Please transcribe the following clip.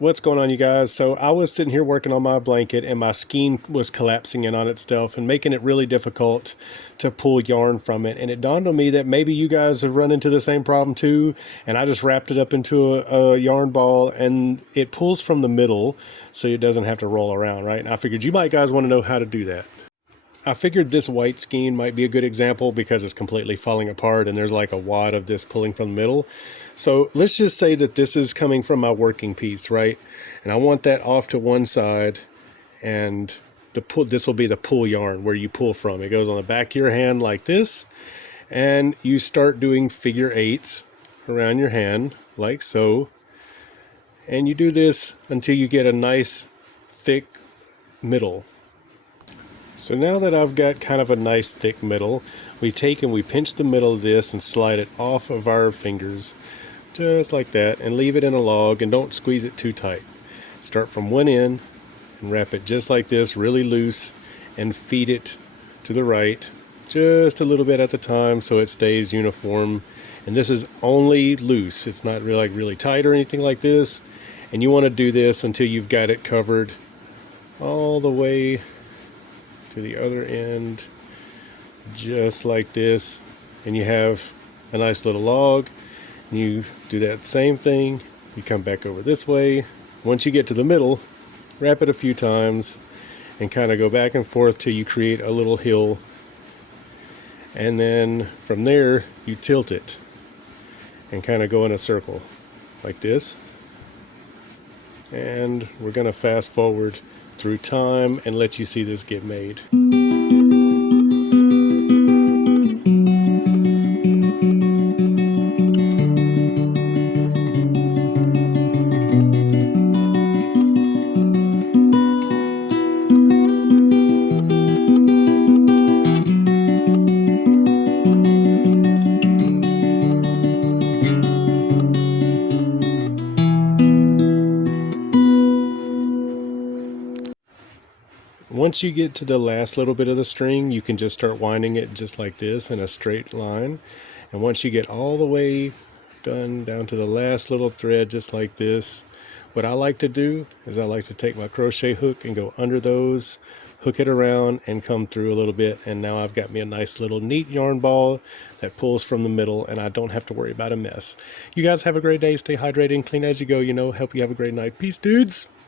What's going on, you guys? So I was sitting here working on my blanket and my skein was collapsing in on itself and making it really difficult to pull yarn from it. And it dawned on me that maybe you guys have run into the same problem too. And I just wrapped it up into a yarn ball and it pulls from the middle so it doesn't have to roll around, right? And I figured you might guys want to know how to do that. I figured this white skein might be a good example because it's completely falling apart and there's like a wad of this pulling from the middle. So let's just say that this is coming from my working piece, right? And I want that off to one side, and this will be the pull yarn where you pull from. It goes on the back of your hand like this, and you start doing figure eights around your hand like so. And you do this until you get a nice thick middle. So now that I've got kind of a nice thick middle, we take and we pinch the middle of this and slide it off of our fingers, just like that, and leave it in a log and don't squeeze it too tight. Start from one end and wrap it just like this, really loose, and feed it to the right, just a little bit at a time so it stays uniform. And this is only loose, it's not really tight or anything like this. And you want to do this until you've got it covered all the way to the other end, just like this, and you have a nice little log. And you do that same thing, you come back over this way. Once you get to the middle, wrap it a few times and kind of go back and forth till you create a little hill, and then from there you tilt it and kind of go in a circle like this. And we're going to fast forward through time and let you see this get made. Once you get to the last little bit of the string, you can just start winding it just like this in a straight line. And once you get all the way done down to the last little thread just like this, what I like to do is I like to take my crochet hook and go under those, hook it around and come through a little bit, and now I've got me a nice little neat yarn ball that pulls from the middle and I don't have to worry about a mess. You guys have a great day, stay hydrated and clean as you go, hope you have a great night. Peace, dudes.